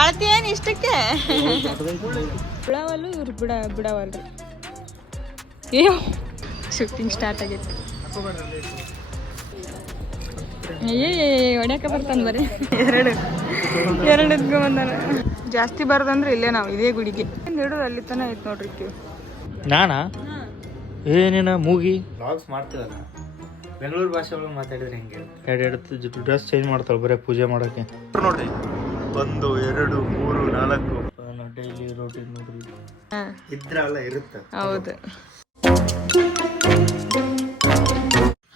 ಅಳತಿ ಏನು ಇಷ್ಟಕ್ಕೆ ಬಿಡವಲ್ಲು ಇವ್ರು ಬಿಡವಲ್ರಿ. ಅಯ್ಯೋ ಶೂಟಿಂಗ್ ಸ್ಟಾರ್ಟ್ ಆಗೈತಿ. ಹೊಡ್ಯಾಕ ಬರ್ತಾನೆ ಬರೀ ಎರಡು ಎತ್ಕೊಂಬಂದಾನ. ಜಾಸ್ತಿ ಬರೋದಂದ್ರೆ ಇಲ್ಲೇ ನಾವು ಇದೇ ಗುಡಿಗೆ ನೀಡೋದು ಅಲ್ಲಿ ತನ ಐತೆ ನೋಡ್ರಿ. ನಾನಾ ಏನೇನ ಮೂಗಿ ವ್ಲಾಗ್ಸ್ ಮಾಡ್ತೀವಲ್ಲ, ಬೆಂಗಳೂರು ಭಾಷೆ ಒಳಗೆ ಮಾತಾಡಿದ್ರೆ ಹೆಂಗೆ ಎರಡು ಡ್ರೆಸ್ ಚೇಂಜ್ ಮಾಡ್ತಾಳೆ ಬರೀ ಪೂಜೆ ಮಾಡೋಕ್ಕೆ. ನೋಡ್ರಿ 1 2 3 4 ಡೈಲಿ ರೋಟೀನ್ ನೋಡ್ರಿ ಇದ್ರಲ್ಲ ಇರುತ್ತೆ. ಹೌದು.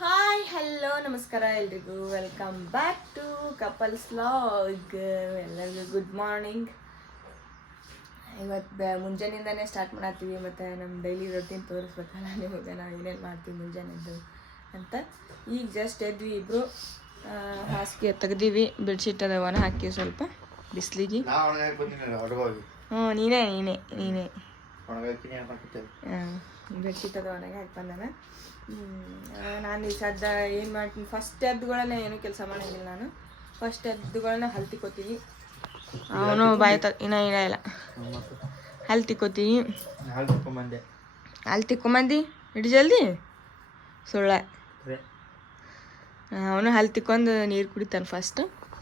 ಹಾಯ್ ಹಲೋ ನಮಸ್ಕಾರ ಎಲ್ರಿಗೂ, welcome back to couples vlog. ಎಲ್ಲರಿಗೂ ಗುಡ್ ಮಾರ್ನಿಂಗ್. ಇವತ್ತು ಮುಂಜಾನೆಯಿಂದನೇ ಸ್ಟಾರ್ಟ್ ಮಾಡತ್ತೀವಿ. ಮತ್ತು ನಮ್ಮ ಡೈಲಿ ರೊಟೀನ್ ತೋರಿಸ್ಬೇಕಲ್ಲ ನಿಮಗೆ, ನಾವು ಏನೇನು ಮಾಡ್ತೀವಿ ಮುಂಜಾನೆದ್ದು ಅಂತ. ಈಗ ಜಸ್ಟ್ ಎದ್ವಿ ಇಬ್ಬರು, ಹಾಸಿಗೆ ತೆಗ್ದೀವಿ, ಬೆಡ್ಶೀಟ್ ಅದ ಒಣ ಹಾಕಿ ಸ್ವಲ್ಪ ಬಿಸಿಲಿಗೆ. ನೀನೇ ಬೆಡ್ಶೀಟ್ ಅದ ಒಣಗಿ ಹಾಕಿ ಬಂದಾನ. ನಾನು ಈ ಸದ್ದ ಏನು ಮಾಡ್ತೀನಿ, ಫಸ್ಟ್ ಎದ್ದುಗಳನ್ನ ಏನು ಕೆಲಸ ಮಾಡೋಂಗಿಲ್ಲ. ನಾನು ಫಸ್ಟ್ ಎದ್ದುಗಳನ್ನ ಹಲ್ ತಿಕ್ಕೋತೀನಿ. ಅವನು ಬಾಯ್ತ ಇನ್ನೂ ಇಲ್ಲ ಹಲ್ ತಿಕ್ಕೋತೀನಿ. ಹಲ್ ತಿಕ್ಕೊಂಬಂದು ಇಟ್ಟು ಜಲ್ದಿ ಸುಳ್ಳ. ಅವನು ಹಲ್ ತಿಕ್ಕೊಂಡು ನೀರು ಕುಡಿತಾನೆ. ಫಸ್ಟ್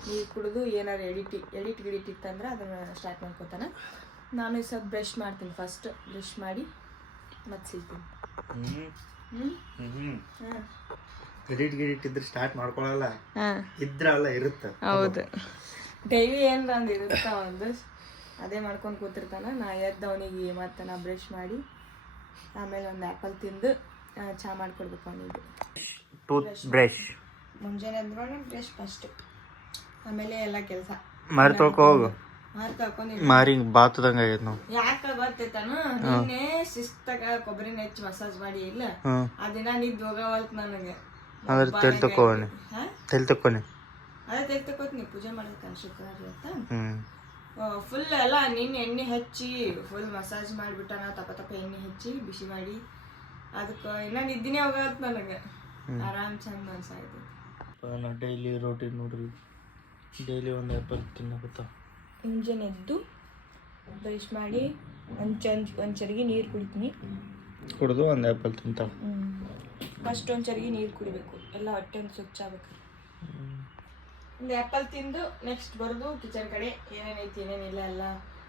ನೀರು ಕುಡಿದು ಏನಾರು ಎಡಿಟ್ ಇತ್ತಂದ್ರೆ ಅದನ್ನು ಸ್ಟಾರ್ಟ್ ಮಾಡ್ಕೊತಾನೆ. ನಾನು ಈ ಸ್ವಲ್ಪ ಬ್ರಷ್ ಮಾಡ್ತೀನಿ. ಫಸ್ಟ್ ಬ್ರಷ್ ಮಾಡಿ ಮತ್ತೆ ಸಿಗ್ತೀನಿ. ಎಡಿಟ್ ಇದ್ರೆ ಸ್ಟಾರ್ಟ್ ಮಾಡ್ಕೊಳ್ಳಲ್ಲ, ಇದ್ರಲ್ಲ ಇರುತ್ತೆ. ಹೌದು, ಡೈಲಿ ಏನಾರ ಒಂದು ಇರುತ್ತೆ ಒಂದು, ಅದೇ ಮಾಡ್ಕೊಂಡು ಕೂತಿರ್ತಾನೆ. ನಾ ಎದ್ದು ಅವನಿಗೆ ಮತ್ತೆ ನಾ ಬ್ರಷ್ ಮಾಡಿ ಆಮೇಲೆ ಒಂದು ಆ್ಯಪಲ್ ತಿಂದು ಚಹಾ ಮಾಡಿಕೊಡ್ಬೇಕು ಅವನಿಗೆ. ಬ್ರಷ್ ಮುಂಜಾನೆ ಅಂದ್ರೂ ಬ್ರಷ್ ಫಸ್ಟ್, ಆಮೇಲೆ ಎಲ್ಲ ಕೆಲಸ ಮಾರಿ ತೊಳ್ಕೊ ಹೋಗು. ಮಾರಿ ಬಾತದಂಗ ಆಗೈತೆ ನಾವು. ಯಾಕೆ ಗೊತ್ತೈತಾನು, ನಿನ್ನೆ ಶಿಸ್ತಾಗ ಕೊಬ್ಬರಿನ ಹೆಚ್ಚು ಮಸಾಜ್ ಮಾಡಿ ಇಲ್ಲ, ಆ ದಿನ ನಿದ್ದು ಹೋಗವಲ್ತು ನನಗೆ. ಅಂದ್ರೆ ತೆಲ್ ತಕ್ಕೋನಿ ಅದೇ ತೆಲ್ ತಕ್ಕೋತೀನಿ. ಪೂಜೆ ಮಾಡೋದಕ್ಕೆ ಶುಕ್ರವಾರ ಅಂತ ಫುಲ್ ಎಲ್ಲ ನಿನ್ನೆ ಎಣ್ಣೆ ಹಚ್ಚಿ ಫುಲ್ ಮಸಾಜ್ ಮಾಡಿಬಿಟ್ಟಾನ. ತಪ್ಪ ಎಣ್ಣೆ ಹಚ್ಚಿ ಬಿಸಿ ಮಾಡಿ ಅದಕ್ಕೆ ಇನ್ನ ನಿದ್ದಿನೇ ಹೋಗತ್ ನನಗೆ. ಆರಾಮ್ ಚಂದ ಮನ್ಸಾಯ್ತು. ಡೈಲಿ ರೋಟೀನ್ ನೋಡ್ರಿ, ಡೈಲಿ ಒಂದು ಆ್ಯಪಲ್ ತಿನ್ನಕತ್ತ. ಮುಂಜಾನೆ ಎದ್ದು ಬ್ರಷ್ ಮಾಡಿ ಒಂದು ಚರಿಗೆ ನೀರು ಕುಡಿತೀನಿ. ಕುಡಿದು ಒಂದು ಆ್ಯಪಲ್ ತಿಂತಾವ. ಫಸ್ಟ್ ಒಂದು ಚರಿಗೆ ನೀರು ಕುಡಿಬೇಕು, ಎಲ್ಲ ಹೊಟ್ಟೆ ಒಂದು ಸ್ವಚ್ಛ ಆಗ್ಬೇಕು. ಒಂದು ಆ್ಯಪಲ್ ತಿಂದು ನೆಕ್ಸ್ಟ್ ಬರೋದು ಕಿಚನ್ ಕಡೆ ಏನೇನೈತಿ ಏನೇನಿಲ್ಲ ಎಲ್ಲ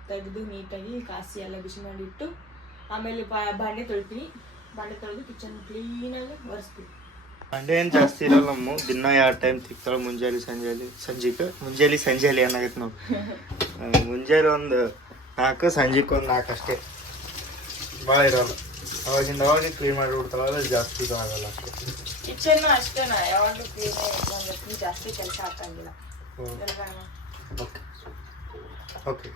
ತೆಗೆದು ನೀಟಾಗಿ ಕಾಸಿ ಎಲ್ಲ ಬಿಸಿ ಮಾಡಿಟ್ಟು ಆಮೇಲೆ ಬಾಂಡೆ ತೊಳ್ತೀನಿ. ಬಾಂಡೆ ತೊಳೆದು ಕಿಚನ್ ಕ್ಲೀನಾಗಿ ಒರೆಸ್ಬಿಟ್ಟು. ಬಾಂಡೆ ಏನು ಜಾಸ್ತಿ ಇರಲ್ಲ ನಮ್ಮ, ದಿನ 2 ಟೈಮ್ ತಿಕ್ತಾಳೆ, ಮುಂಜಾನೆ ಸಂಜೆಲಿ ಏನಾಗೈತೆ ನಾವು. ಮುಂಜಾನೆ ಒಂದು 4, ಸಂಜೆಗೆ ಒಂದು 4 ಅಷ್ಟೇ, ಭಾಳ ಇರೋಲ್ಲ. ಅವಾಗಿಂದ ಕ್ಲೀನ್ ಮಾಡಿ ಬಿಡ್ತಾವಲ್ಲ, ಜಾಸ್ತಿ ಇದು ಆಗಲ್ಲ ಅಷ್ಟೇ. ಕಿಚನ್ನು ಅಷ್ಟೇ, ನಾ ಯಾವಾಗಲೂ ಕ್ಲೀನ್ ಇಟ್ಕೊಂಡಿರ್ತೀನಿ, ಜಾಸ್ತಿ ಕೆಲಸ ಹಾಕಂಗಿಲ್ಲ. ಓಕೆ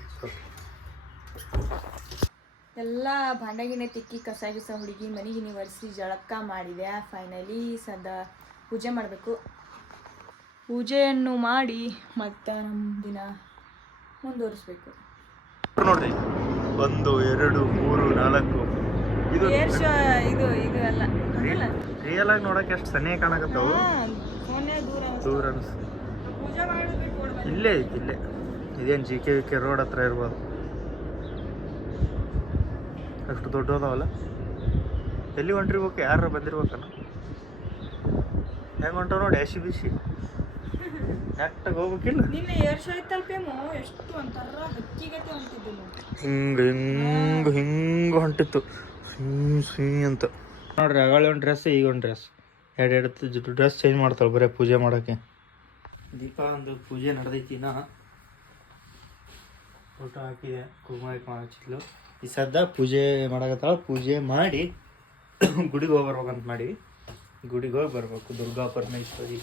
ಎಲ್ಲ ಭಾಂಡಗಿನೇ ತಿಕ್ಕಿ ಕಸ ಹುಡುಗಿ ಮನೆಗಿನಿ ಒರೆಸಿ ಜಳಕ ಮಾಡಿದೆ. ಫೈನಲಿ ಸದಾ ಪೂಜೆ ಮಾಡಬೇಕು. ಪೂಜೆಯನ್ನು ಮಾಡಿ ಮತ್ತು ನಮ್ಮ ದಿನ ಮುಂದುವರಿಸ್ಬೇಕು. ನೋಡ್ರಿ 1 2 3 4 ಇದು ಅಲ್ಲ ರಿಯಲ್ ಆಗಿ ನೋಡಕ್ಕೆ ಎಷ್ಟು ಸನ್ನೆ ಕಾಣಕತ್ತವು, ದೂರ ಅನಿಸ್ತು. ಪೂಜೆ ಮಾಡಬೇಕು. ಇಲ್ಲೇ ಐತಿ, ಇಲ್ಲೇ ಇದೇನು GK ರೋಡ್ ಹತ್ರ ಇರ್ಬೋದು. ಅಷ್ಟು ದೊಡ್ಡದಾವಲ್ಲ. ಎಲ್ಲಿ ಹೊಂಟಿರ್ಬೇಕು, ಯಾರು ಬಂದಿರ್ಬೇಕಲ್ಲ. ಹೆಂಗೆ ಹೊಂಟವ ನೋಡಿ, ಹಸಿ ಬಿಸಿ ನೆಟ್ಟಾಗ ಹೋಗ್ಬೇಕಿಲ್ಲ. ನಿನ್ನೆ ಏರ್ ಶೋ ಇತ್ತಲ್ಪೇಮೋ, ಎಷ್ಟು ಒಂಥರ ಹಕ್ಕಿಗತೆ ಹೊಂಟಿದ್ದು. ಹಿಂಗೆ ಹೊಂಟಿತ್ತು ಅಂತ ನೋಡ್ರಿ. ಆಗಳ ಒಂದು ಡ್ರೆಸ್, ಈಗ ಒಂದು ಡ್ರೆಸ್, ಎರಡು ಡ್ರೆಸ್ ಚೇಂಜ್ ಮಾಡ್ತಾಳೆ ಬರೀ ಪೂಜೆ ಮಾಡೋಕ್ಕೆ. ದೀಪ ಒಂದು ಪೂಜೆ ನಡೆದೈತಿ. ಫೋಟೋ ಹಾಕಿದೆ, ಕುಂಕುಮ ಹಚ್ಚಿದ್ಲು. ಈ ಸದ್ದ ಪೂಜೆ ಮಾಡಕತ್ತಾಳ. ಪೂಜೆ ಮಾಡಿ ಗುಡಿಗೆ ಹೋಗಿ ಬರ್ಬೇಕಂತ ಮಾಡಿ, ಗುಡಿಗೆ ಹೋಗಿ ಬರ್ಬೇಕು. ದುರ್ಗಾ ಪರಮೇಶ್ವರಿ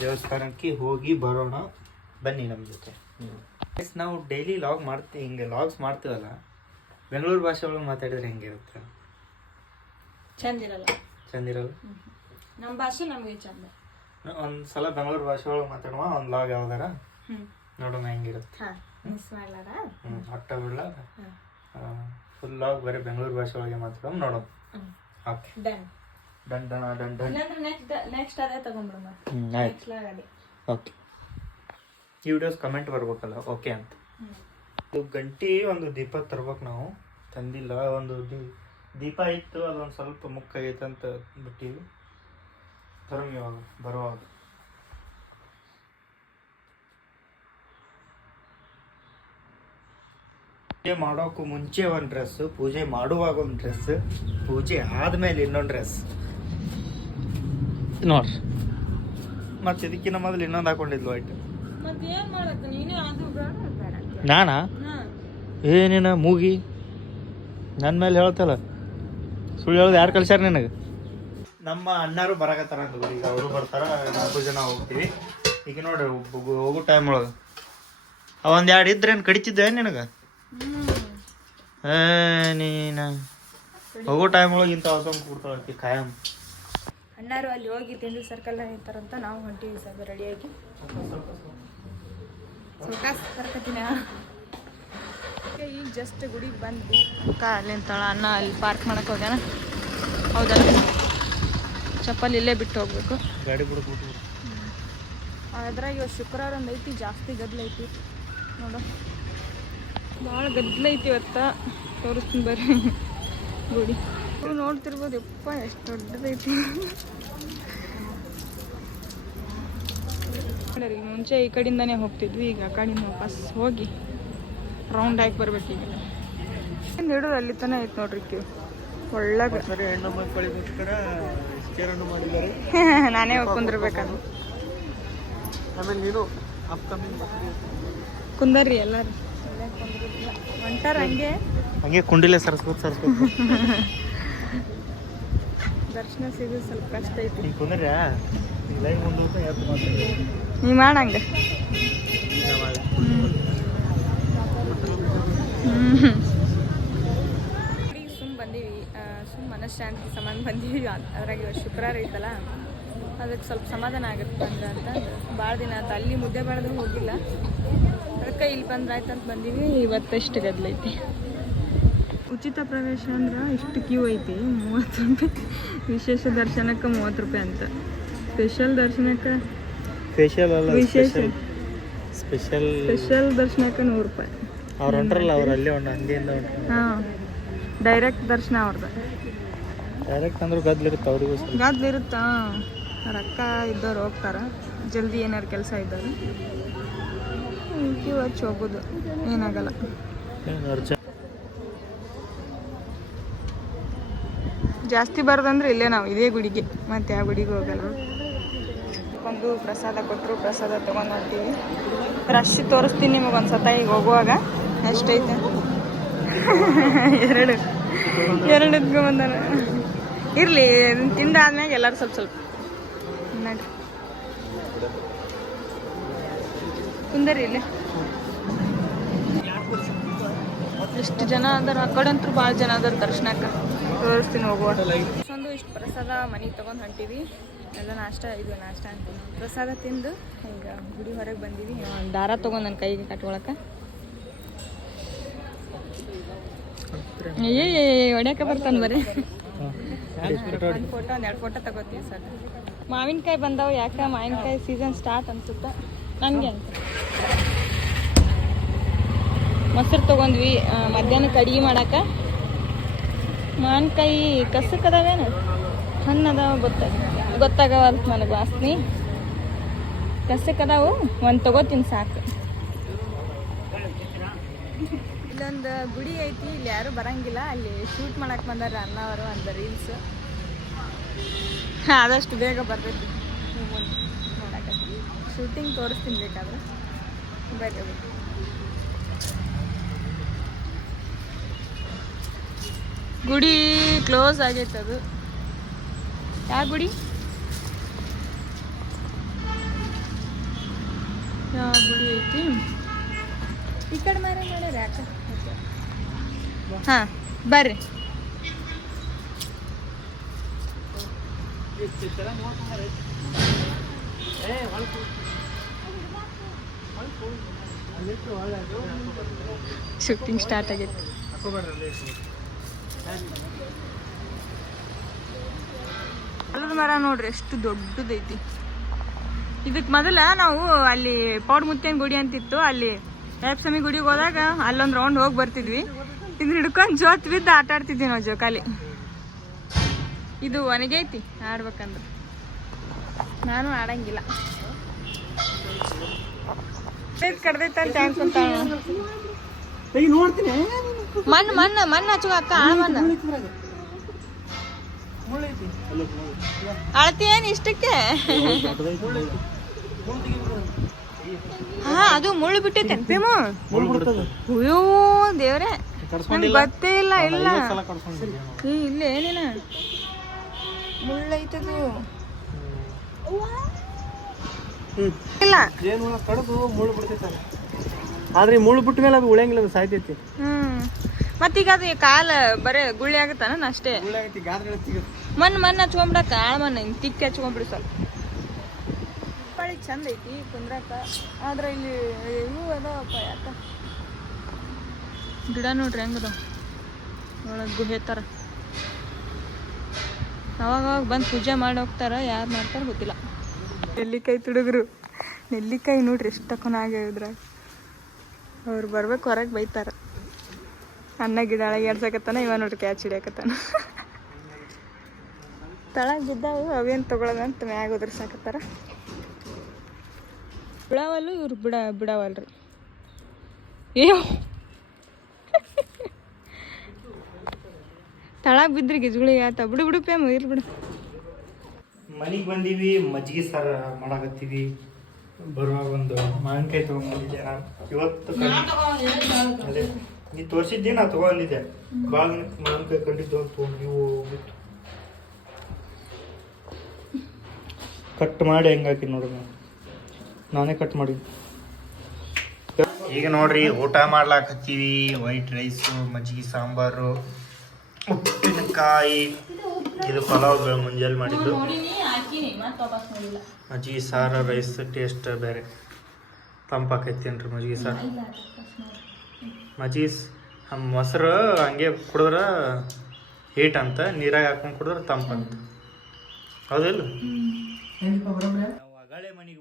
ದೇವಸ್ಥಾನಕ್ಕೆ ಹೋಗಿ ಬರೋಣ, ಬನ್ನಿ ನಮ್ಮ ಜೊತೆ. ನಾವು ಡೈಲಿ ಲಾಗ್ಸ್ ಮಾಡ್ತೀವಲ್ಲ, ಬೆಂಗಳೂರು ಭಾಷೆ ಒಳಗೆ ಮಾತಾಡಿದ್ರೆ ಹೆಂಗಿರುತ್ತೆ? ಚಂದಿರಲ್ಲ. ನಮ್ಮ ಭಾಷೆ ನಮಗೆ ಚಂದ. ಒಂದು ಸಲ ಬೆಂಗಳೂರು ಭಾಷೆ ಒಳಗೆ ಮಾತಾಡುವ, ಒಂದು ಲಾಗ್ ಯಾವ್ದಾರ ನೋಡೋಣ ಹೆಂಗಿರುತ್ತೆ. ಅಟ್ಟ ಬಿಡ್ಲ ಫುಲ್ ಲಾಗ್ ಬರೀ ಬೆಂಗಳೂರು ಭಾಷೆ ಒಳಗೆ ಮಾತಾಡೋಣ, ನೋಡೋಣ. Okay done. ನೆಕ್ಸ್ಟ್ ಅದೇ ತಗೊಂಡ್ಬಿಡೋಣ. ಆಯ್ತು. ಓಕೆ, ಈ ವಿಡಿಯೋಸ್ ಕಮೆಂಟ್ ಬರ್ಬೇಕಲ್ಲ ಓಕೆ ಅಂತ. ಇದು ಗಂಟಿ ಒಂದು ದೀಪ ತರ್ಬೇಕು ನಾವು, ತಂದಿಲ್ಲ. ಒಂದು ದೀಪ ಇತ್ತು, ಅದೊಂದು ಸ್ವಲ್ಪ ಮುಕ್ಕಾಗೈತೆ ಅಂತ ಬಿಟ್ಟಿವಿ. ತರಮ್ ಇವಾಗ ಬರುವಾಗ. ಪೂಜೆ ಮಾಡೋಕ್ಕೂ ಮುಂಚೆ ಒಂದು ಡ್ರೆಸ್ಸು, ಪೂಜೆ ಮಾಡುವಾಗ ಒಂದು ಡ್ರೆಸ್, ಪೂಜೆ ಆದ್ಮೇಲೆ ಇನ್ನೊಂದು ಡ್ರೆಸ್ ನೋಡ್ರಿ. ಮತ್ತೆ ಇದಕ್ಕಿಂತ ಮೊದಲು ಇನ್ನೊಂದು ಹಾಕೊಂಡಿದ್ಲು ವೈಟ್. ನಾನಾ ಏನೇನ ಮೂಗಿ ನನ್ನ ಮೇಲೆ ಹೇಳ್ತಲ್ಲ, ಸುಳ್ಳು ಹೇಳೋದು ಯಾರು ಕಲ್ಸ್ಯಾರ ನಿನಗೆ? ನಮ್ಮ ಅಣ್ಣಾರು ಬರಾಕತ್ತಾರ ಅಂತ ಈಗ ಅವರು ಬರ್ತಾರ, 4 ಜನ ಹೋಗ್ತೀವಿ. ಈಗ ನೋಡ್ರಿ ಹೋಗೋ ಟೈಮ್ ಒಳಗೆ ಒಂದು 2 ಇದ್ರೇನು ಕಡಿತಿದ್ದೆ ನಿನಗೆ? ನೀನ ಹೋಗೋ ಟೈಮ್ ಒಳಗೆ ಇಂಥ ಹೊಸ ಕೂಡ್ತಾಳೆ ಖಾಯಂ. ಅಣ್ಣಾರು ಅಲ್ಲಿ ಹೋಗಿ ತಿಂಡಿ ಸರ್ಕಲ್ ಇರ್ತಾರಂತ ನಾವು ಹೊಂಟಿವಿ ಸರ್ ರೆಡಿಯಾಗಿ. ಕರ್ಕತೀನಿ. ಈಗ ಜಸ್ಟ್ ಗುಡಿಗೆ ಬಂದ್ವಿ. ಅಲ್ಲಿಂತಾಳ ಅಣ್ಣ ಅಲ್ಲಿ ಪಾರ್ಕ್ ಮಾಡಕ್ಕೆ ಹೋಗ್ಯಾನ. ಹೌದಲ್ಲ, ಚಪ್ಪಲ್ ಇಲ್ಲೇ ಬಿಟ್ಟು ಹೋಗ್ಬೇಕು. ಗಾಡಿ ಬಿಡ್ಬೇಕು. ಅದ್ರಾಗ ಇವತ್ತು ಶುಕ್ರವಾರ ಒಂದು ಐತಿ, ಜಾಸ್ತಿ ಗದ್ದಲೈತಿ ನೋಡು, ಭಾಳ ಗದ್ದಲೈತಿ ಇವತ್ತು. ತೋರಿಸ್ತೀನಿ ಬರ್ರಿ ಗುಡಿ. ನೀವು ನೋಡ್ತಿರ್ಬೋದು, ಯಪ್ಪ ಎಷ್ಟು ದೊಡ್ಡದೈತಿ. ಮುಂಚೆ ಈ ಕಡೆಯಿಂದಾನೇ ಹೋಗ್ತಿದ್ವಿ, ಈಗ ಆ ಕಡೆಯಿಂದ ವಾಪಸ್ ಹೋಗಿ ರೌಂಡ್ ಹಾಕಿ ಬರ್ಬೇಕು. ಈಗ ಹಿಡಿದು ಅಲ್ಲಿ ತನಕ ಐತೆ ನೋಡ್ರಿ ಕ್ಯೂ ಒಳ್ಳಗೆ. ಹೆಣ್ಣು ಮಕ್ಕಳಿಗೋಸ್ಕರ ಇಷ್ಟೇರನ್ನು ಮಾಡಿದ್ದಾರೆ. ನಾನೇ ಕುಂದಿರ್ಬೇಕಂತ. ಆಮೇಲೆ ನೀನು ಅಪ್ಕಮಿಂಗ್ ಕುಂದರ್ರಿ ಎಲ್ಲರೂ ಹೊಂಟಾರ ಹಂಗೆ ಹಂಗೆ ಕುಂಡಿಲೆ ಸರಸ್ಬೋದು. ದರ್ಶನ ಸಿಗೋದು ಸ್ವಲ್ಪ ಕಷ್ಟ ಐತಿ. ಈಗ ಕುಂದ್ರ್ಯಾ ಲೈವ್ ಮುಂದೆ ಯಾಕೆ ಮಾತಾಡಿ ನೀ ಮಾಡಂಗ ಸುಮ್ ಬಂದೀವಿ, ಸುಮ್ ಮನಃಶಾಂತಿ ಸಂಬಂಧ ಬಂದೀವಿ. ಅದ್ರಾಗ ಇವತ್ತು ಶುಕ್ರವಾರ ಐತಲ್ಲ, ಅದಕ್ಕೆ ಸ್ವಲ್ಪ ಸಮಾಧಾನ ಆಗುತ್ತೆ ಬಂದ್ರೆ ಅಂತಂದು. ಭಾಳ ದಿನ ಆಯ್ತು ಅಲ್ಲಿ ಮುದ್ದೆ ಬೆಳೆದು ಹೋಗಿಲ್ಲ, ಅದಕ್ಕೆ ಇಲ್ಲಿ ಬಂದ್ರೆ ಆಯ್ತು ಅಂತ ಬಂದೀವಿ. ಇವತ್ತಷ್ಟು ಗದ್ದಲೈತಿ. ಉಚಿತ ಪ್ರವೇಶ ಅಂದ್ರೆ ಇಷ್ಟು ಕ್ಯೂ ಐತಿ, 30 ರೂಪಾಯಿ. ವಿಶೇಷ ದರ್ಶನಕ್ಕೆ 30 ರೂಪಾಯಿ ಅಂತ. ಸ್ಪೆಷಲ್ ದರ್ಶನಕ್ಕೆ ಫೇಶಿಯಲ್ ಅಲ್ಲ, ಸ್ಪೆಷಲ್ ದರ್ಶನಕ್ಕೆ 100 ರೂಪಾಯಿ. ಅವ್ರು ಹೊಂಟ್ರಲ್ಲ, ಅವ್ರು ಅಲ್ಲೇ ಅಂಗಡಿಯಿಂದ ಹಾಂ, ಡೈರೆಕ್ಟ್ ದರ್ಶನ ಅವ್ರದ್ದು. ಡೈರೆಕ್ಟ್ ಅಂದ್ರೆ ಗದ್ಲಿರುತ್ತೆ ಅವ್ರಿಗೂ. ಗದ್ಲಿರುತ್ತಾ, ರೊಕ್ಕ ಇದ್ದವ್ರು ಹೋಗ್ತಾರೆ, ಜಲ್ದಿ ಏನಾರು ಕೆಲಸ ಇದ್ದವರು ಕ್ಯೂ ಹಚ್ಚಿ ಹೋಗೋದು, ಏನಾಗಲ್ಲ. ಜಾಸ್ತಿ ಬರೋದಂದ್ರೆ ಇಲ್ಲೇ ನಾವು ಇದೇ ಗುಡಿಗೆ, ಮತ್ತು ಯಾವ ಗುಡಿಗೆ ಹೋಗಲ್ಲ. ಒಂದು ಪ್ರಸಾದ ಕೊಟ್ಟರು, ಪ್ರಸಾದ ತೊಗೊಂಡು ಹೋಗ್ತೀವಿ. ರಶ್ ತೋರಿಸ್ತೀನಿ ನಿಮಗೊಂದು ಸತ ಈಗ ಹೋಗುವಾಗ ಎಷ್ಟೈತೆ. 2 ಎತ್ಕೊಂಬಂದಾರ. ಇರಲಿ, ತಿಂದಾದ್ಮ್ಯಾಗ ಎಲ್ಲರೂ ಸ್ವಲ್ಪ ಸ್ವಲ್ಪ ನೋಡಿ ಕುಂದರಿ. ಇಲ್ಲಿ ಎಷ್ಟು ಜನ ಅದಾರ, ಆ ಕಡೆ ಅಂತೂ ಭಾಳ ಜನ ಅದಾರ ದರ್ಶನಕ್ಕೆ. ತೋರಿಸ್ತೀನಿ ಹೋಗುವ. ಒಂದು ಇಷ್ಟು ಪ್ರಸಾದ ಮನೆಗೆ ತೊಗೊಂಡು ಹೊಂಟೀವಿ. ಎಲ್ಲ ನಾಷ್ಟ, ಇದು ನಾಷ್ಟ ಅಂತೀನಿ, ಪ್ರಸಾದ ತಿಂದು ಈಗ ಗುಡಿ ಹೊರಗೆ ಬಂದೀವಿ. ದಾರ ತೊಗೊಂಡು ನನ್ನ ಕೈಗೆ ಕಟ್ಕೊಳಕ್ಕೆ. ಹೊಡ್ಯಾಕ ಬರ್ತಾನೆ ಬರೀ. ಒಂದು ಫೋಟೋ, 1-2 ಫೋಟೋ ತಗೋತೀವಿ ಸರ್. ಮಾವಿನಕಾಯಿ ಬಂದಾವು, ಯಾಕೆ ಮಾವಿನಕಾಯಿ ಸೀಸನ್ ಸ್ಟಾರ್ಟ್ ಅನ್ಸುತ್ತೆ ನನಗೆ ಅಂತ. ಮೊಸರು ತೊಗೊಂಡ್ವಿ ಮಧ್ಯಾಹ್ನಕ್ಕೆ ಅಡುಗೆ ಮಾಡಕ್ಕೆ. ಮಾವಿನಕಾಯಿ ಕಸಕ್ಕದಾವೇನು ಹಣ್ಣು ಅದಾವ ಗೊತ್ತಾಗವಲ್ತು ನನಗೆ ವಾಸನೆ. ಕಸಕ್ಕದಾವು, ಒಂದು ತೊಗೋತೀನಿ ಸಾಕು. ಇಲ್ಲೊಂದು ಗುಡಿ ಐತಿ, ಇಲ್ಲಿ ಯಾರೂ ಬರಂಗಿಲ್ಲ. ಅಲ್ಲಿ ಶೂಟ್ ಮಾಡಕ್ಕೆ ಬಂದಾರ ಅಣ್ಣವರು ಅಂತ ರೀಲ್ಸ್. ಆದಷ್ಟು ಬೇಗ ಬರ್ತೈತಿ ನೋಡಕ್ಕೆ. ಶೂಟಿಂಗ್ ತೋರಿಸ್ತೀನಿ ಬೇಕಾದ್ರೆ, ಬೇಗ ಗುಡಿ ಕ್ಲೋಸ್ ಆಗೈತೆ. ಅದು ಯಾವ ಗುಡಿ? ಯಾವ ಗುಡಿ ಐತಿ ಈ ಕಡೆ ಮಾರ ಮಾಡ್ಯಾರ ಯಾಕೆ? ಹಾಂ ಬರ್ರಿ. ಶೂಟಿಂಗ್ ಸ್ಟಾರ್ಟ್ ಆಗೈತಿ. ಅಲ್ಲದ ಮರ ನೋಡ್ರಿ ಎಷ್ಟು ದೊಡ್ಡದೈತಿ. ಇದಕ್ಕೆ ಮೊದಲ ನಾವು ಅಲ್ಲಿ ಪೌಡ್ಮುತ್ತೇನ ಗುಡಿ ಅಂತಿತ್ತು, ಅಲ್ಲಿ ಸ್ವಾಮಿ ಗುಡಿಗೆ ಹೋದಾಗ ಅಲ್ಲೊಂದು ರೌಂಡ್ ಹೋಗಿ ಬರ್ತಿದ್ವಿ. ಇದು ಹಿಡ್ಕೊಂಡು ಜೋತ್ ಬಿದ್ದು ಆಟ ಆಡ್ತಿದ್ವಿ ನಾವು ಜೋಕಾಲಿ. ಇದು ಒಣಗೈತಿ ಆಡ್ಬೇಕಂದ್ರೆ, ನಾನು ಆಡಂಗಿಲ್ಲ. ಕಡ್ದೈತಂತ ಅನ್ಕೊಂತಾಳ. ಮಣ್ಣು ಹಚ್ಚು ಅಕ್ಕ, ಆಳ ಮಣ್ಣು ಅಳ್ತೀಯೇನ್ ಇಷ್ಟಕ್ಕೆ? ಹಾ, ಅದು ಮುಳ್ಳು ಬಿಟ್ಟೈತೆ ಪೇಮು. ಅಯ್ಯೋ ದೇವ್ರೆ, ನಂಗೆ ಗೊತ್ತೇ ಇಲ್ಲ. ಇಲ್ಲ ಇಲ್ಲ ಏನೇನ ಮುಳ್ಳೈತದು ಇಲ್ಲ. ಆದ್ರೆ ಮುಳ್ಳು ಬಿಟ್ಟ ಮೇಲೆ ಅದು ಉಳಿಯಂಗಿಲ್ಲ, ಅದು ಸಾಯ್ತೈತಿ. ಮತ್ತೀಗ ಅದು ಕಾಲ ಬರೇ ಗುಳ್ಳಿ ಆಗತ್ತಾನ ಅಷ್ಟೇ. ಮಣ್ಣು ಹಚ್ಕೊಂಡ್ಬಿಡಕ್ಕ, ಆಳ ಮಣ್ಣು ಹಿಂಗೆ ತಿಕ್ಕಿ ಹಚ್ಕೊಂಡ್ಬಿಡು ಸ್ವಲ್ಪ. ಪಾಳಿ ಚಂದ ಐತಿ ಕುಂದ್ರಾಕ. ಆದ್ರೆ ಇಲ್ಲಿ ಇವು ಅದಾವಪ್ಪ, ಯಾಕ ಗಿಡ ನೋಡ್ರಿ ಹೆಂಗದ ಒಳಗೆ ಗುಹೆ ಥರ. ಅವಾಗವಾಗ ಬಂದು ಪೂಜೆ ಮಾಡಿ ಹೋಗ್ತಾರ. ಯಾರು ಮಾಡ್ತಾರ ಗೊತ್ತಿಲ್ಲ. ನೆಲ್ಲಿಕಾಯಿ ತುಡುಗರು, ನೆಲ್ಲಿಕಾಯಿ ನೋಡ್ರಿ ಎಷ್ಟು ತಕೊಂಡಾಗಿದ್ರಾಗ. ಅವ್ರು ಬರ್ಬೇಕು ಹೊರಗೆ ಬೈತಾರ. ಅನ್ನ ಗಿಡ ಎಡ್ಸಕತ್ತಾನ, ಇವ ನೋಡ್ರಿ ಕ್ಯಾಚ್ ಹಿಡಿಯಕತ್ತಾನ. ತಳಗ ಬಿದ್ದಾವು, ಅವೇನು ತೊಗೊಳದಂತ ಮ್ಯಾಗ ಉದ್ರಸಾಕತ್ತಾರ. ಬಿಡಾವಲ್ಲು ಇವ್ರು ಬಿಡಾವಲ್ರಿ. ಅಯ್ಯೋ ತಳಗ ಬಿದ್ರಿ ಗಿಜ್ಗುಳಿ ಆತ. ಬಿಡು ಪೇಮು, ಇರ್ಲಿ ಬಿಡು. ಮನೆಗೆ ಬಂದೀವಿ, ಮಜ್ಜಿಗೆ ಸಾರು ಮಾಡಾಕತ್ತೀವಿ. ಬರುವಾಗ ಒಂದು ಮಾವಿನಕಾಯಿ ತೊಗೊಂಡ್ಬಂದಿದ್ದೆ ನಾನು ಇವತ್ತು. ಅದೇ ನೀ ತೋರಿಸಿದ್ದೆ, ನಾ ತೊಗೊಂಡಿದ್ದೆ. ಭಾಳ ಮಾವಿನಕಾಯಿ ಕಂಡಿದ್ದು ಅಂತ ನೀವು ಕಟ್ ಮಾಡಿ ಹೆಂಗೆ ಹಾಕಿ ನೋಡ್ರಿ. ನಾನೇ ಕಟ್ ಮಾಡಿ. ಈಗ ನೋಡ್ರಿ ಊಟ ಮಾಡ್ಲಾಕತ್ತೀವಿ. ವೈಟ್ ರೈಸು, ಮಜ್ಜಿಗೆ ಸಾಂಬಾರು, ಉಪ್ಪಿನಕಾಯಿ. ಇದು ಪಲಾವ್ ಮುಂಜಾನೆ ಮಾಡಿದ್ದು. ಮಜ್ಜಿಗೆ ಸಾರು, ರೈಸ್ ಟೇಸ್ಟ್ ಬೇರೆ. ತಂಪಾಕೈತೇನ್ರಿ ಮಜ್ಜಿಗೆ ಸಾರು. ಮಜ್ಜಿಗೆ ಮೊಸರು ಹಂಗೆ ಕುಡಿದ್ರೆ ಹೀಟ್ ಅಂತ, ನೀರಾಗ ಹಾಕೊಂಡು ಕುಡಿದ್ರೆ ತಂಪಂತ. ಹೌದಿಲ್ಲ? ನಾವು ಅಗಳೆ ಮನೆಗೆ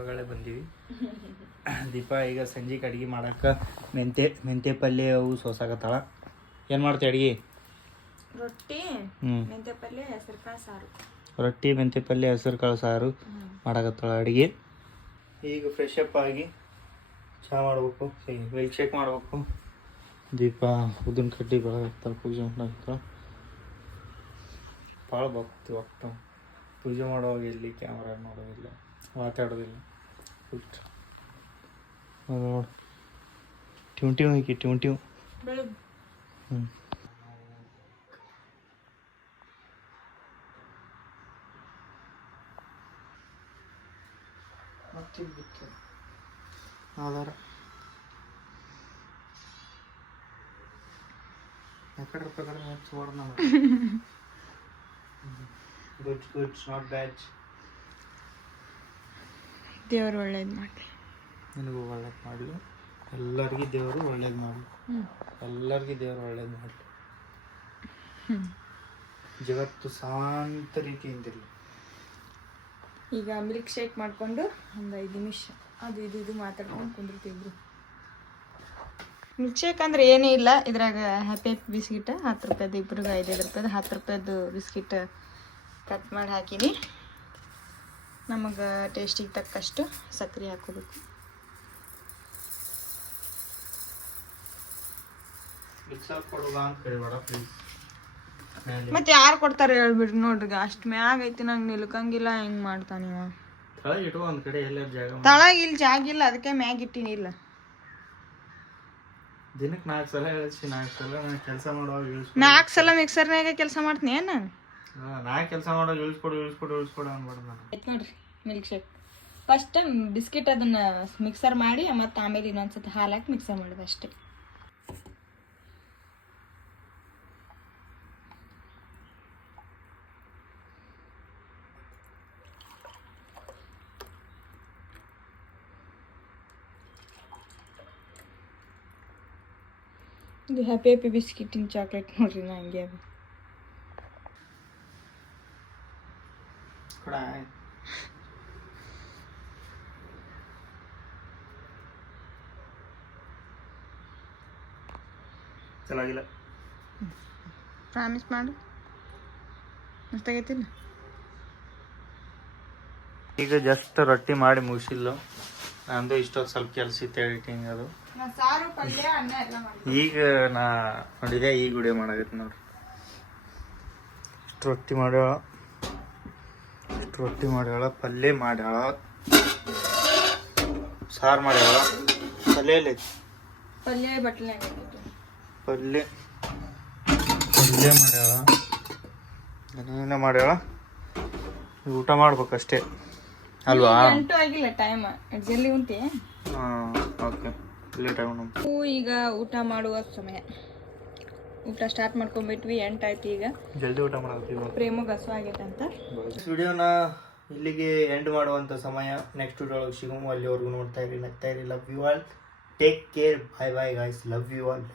ಅಗಳೆ ಬಂದೀವಿ. ದೀಪ ಈಗ ಸಂಜೆಗೆ ಅಡುಗೆ ಮಾಡಕ್ಕೆ ಮೆಂತೆ ಪಲ್ಯ ಅವು ಸೋಸಾಕತ್ತಾಳ. ಏನು ಮಾಡ್ತೀವಿ ಅಡುಗೆ? ರೊಟ್ಟಿ ಮೆಂತೆ ಪಲ್ಯ, ಹೆಸರುಕಾಳು ಸಾರು. ರೊಟ್ಟಿ ಮೆಂತೆ ಪಲ್ಯ, ಹೆಸರುಕಾಳು ಸಾರು ಮಾಡಕತ್ತಾಳ ಅಡುಗೆ. ಈಗ ಫ್ರೆಶ್ ಅಪ್ ಆಗಿ ಚಹಾ ಮಾಡ್ಬೇಕು, ಮಿಲ್ಕ್ ಶೇಕ್ ಮಾಡ್ಬೇಕು. ದೀಪ ಉದ್ದಿನ ಕಡ್ಡಿ ಬೆಳಗ್ತಾಳೆ, ಪೂಜೆ ಮಾಡ್ತಾಳೆ. ಭಾಳ ಭಕ್ತಿ ಹೋಗ್ತಾವೆ. ಪೂಜೆ ಮಾಡುವಾಗ ಇಲ್ಲಿ ಕ್ಯಾಮ್ರಾ ಮಾಡೋದಿಲ್ಲ, ಮಾತಾಡೋದಿಲ್ಲ. ಅದು ನೋಡಿ ಟ್ಯೂಂಟಿವ್ ಹಾಕಿ ಟ್ಯೂಂಟಿವ್. ಆಧಾರ ಎಕಡೆ ಗುಡ್ ನಾಟ್ ಬ್ಯಾಡ್. ದೇವರು ಒಳ್ಳೇದು ಮಾಡಲಿ, ನಿನಗೂ ಒಳ್ಳೇದು ಮಾಡಲಿ, ಎಲ್ಲರಿಗೂ ದೇವರು ಒಳ್ಳೇದು ಮಾಡಲಿ, ಎಲ್ಲರಿಗೂ ದೇವರು ಒಳ್ಳೇದು ಮಾಡಲಿ. ಜಗತ್ತು ಶಾಂತ ರೀತಿಯಿಂದಿರಲಿ. ಈಗ ಮಿಲ್ಕ್ ಶೇಕ್ ಮಾಡಿಕೊಂಡು ಒಂದು 5 ನಿಮಿಷ ಅದು ಇದು ಮಾತಾಡ್ಕೊಂಡು ಕುಂದಿರ್ತಿದ್ರು. ಮಿಲ್ಕ್ ಶೇಕ್ ಅಂದ್ರೆ ಏನೂ ಇಲ್ಲ, ಇದ್ರಾಗ ಹ್ಯಾಪಿ ಬಿಸ್ಕಿಟ್ 10 ರೂಪಾಯ್ದು, ಇಬ್ರಿಗೆ 5 ರೂಪಾಯ್ದು 10 ರೂಪಾಯ್ದು ಬಿಸ್ಕಿಟ್ ಕಟ್ ಮಾಡಿ ಹಾಕೀನಿ. ನಮಗೆ ಟೇಸ್ಟಿಗೆ ತಕ್ಕಷ್ಟು ಸಕ್ಕರೆ ಹಾಕೋಬೇಕು. ಮತ್ತೆ ಯಾರು ಕೊಡ್ತಾರೆ ಹೇಳ್ಬಿಡ್ರಿ. ನೋಡ್ರಿ ಅಷ್ಟು ಮ್ಯಾಗ ಐತಿ, ನಂಗೆ ನಿಲ್ಕಂಗಿಲ್ಲ. ಹೆಂಗೆ ಮಾಡ್ತಾನೆ ತಳಗ ಇಲ್ಲಿ ಜಾಗ ಇಲ್ಲ, ಅದಕ್ಕೆ ಮ್ಯಾಗ ಇಟ್ಟಿನಿ. ಇಲ್ಲ ದಿನಕ್ಕೆ 4 ಸಲ ಹೇಳಿಸಿ, 4 ಸಲ ನಾನು ಕೆಲಸ ಮಾಡುವಾಗ 4 ಸಲ ಮಿಕ್ಸರ್ನಾಗ ಕೆಲಸ ಮಾಡ್ತೀನಿ. ಏನು ನಾ ಕೆಲಸ ಮಾಡುವಾಗ ಇಳಿಸ್ಕೊಡು ಅನ್ಬಾರ್ದು ನಾನು. ನೋಡ್ರಿ ಮಿಲ್ಕ್ ಶೇಕ್ ಫಸ್ಟ್ ಬಿಸ್ಕಿಟ್ ಅದನ್ನ ಮಿಕ್ಸರ್ ಮಾಡಿ, ಮತ್ತು ಆಮೇಲೆ ಇನ್ನೊಂದ್ಸತಿ ಹಾಲು ಹಾಕಿ ಮಿಕ್ಸರ್ ಮಾಡೋದು ಅಷ್ಟೇ. ಇದು ಹ್ಯಾಪಿ ಬಿಸ್ಕಿಟಿನ ಚಾಕ್ಲೇಟ್ ನೋಡ್ರಿ, ನಾ ಹಂಗೆ ಅದು ಚೆನ್ನಾಗಿಲ್ಲ. ಪ್ರಾಮಿಸ್ ಮಾಡು, ಮಸ್ತಾಗೈತಿಲ್ಲ. ಈಗ ಜಸ್ಟ್ ರೊಟ್ಟಿ ಮಾಡಿ ಮುಗಿಸಿಲ್ಲ ನಂದು. ಇಷ್ಟೊತ್ತು ಸ್ವಲ್ಪ ಕೆಲಸ ಇತ್ತು ಎಡಿಟಿಂಗ್ ಅದು. ಸಾರು ಪಲ್ಯ ಅನ್ನ ಎಲ್ಲ ಮಾಡಿ ಈಗ ನಾ ನೋಡಿದೆ ಈಗ ವಿಡಿಯೋ ಮಾಡಾಕತ್ತಿ ನೋಡ್ರಿ. ಇಷ್ಟು ರೊಟ್ಟಿ ಮಾಡ್ಯಾಳ, ಪಲ್ಯ ಮಾಡ್ಯಾಳ, ಸಾರು ಮಾಡ್ಯಾಳ. ಪಲ್ಯ ಪಲ್ಯ ಬಟ್ಲೆ ಪಲ್ಯ ಮಾಡ್ಯಾಳ, ಏನೇನೋ ಮಾಡ್ಯಾಳ. ಊಟ ಮಾಡ್ಬೇಕಷ್ಟೇ ಅಲ್ವಾ? 8 ಆಗಿಲ್ಲ ಟೈಮ್, ಜಲ್ದಿ ಉಂಟೆ. ಹಾಂ ಓಕೆ, ಲೇಟ್ ಆಗೋಣ. ಈಗ ಊಟ ಮಾಡುವ ಸಮಯ. ಊಟ ಸ್ಟಾರ್ಟ್ ಮಾಡ್ಕೊಂಡ್ಬಿಟ್ವಿ, 8 ಆಯ್ತು. ಈಗ ಜಲ್ದಿ ಊಟ ಮಾಡಾಕತ್ತೀವಿ. ಪ್ರೇಮಗ್ ಹಸು ಆಗೈತೆ ಅಂತ. ವಿಡಿಯೋನ ಇಲ್ಲಿಗೆ ಎಂಡ್ ಮಾಡುವಂಥ ಸಮಯ. ನೆಕ್ಸ್ಟ್ ವಿಡಿಯೋ ಒಳಗೆ ಸಿಗೋಮು. ಅಲ್ಲಿವರೆಗೂ ನೋಡ್ತಾ ಇರಿ, ನಗ್ತಾ ಇರಿ. Love you all, take care, bye bye guys. Love you all.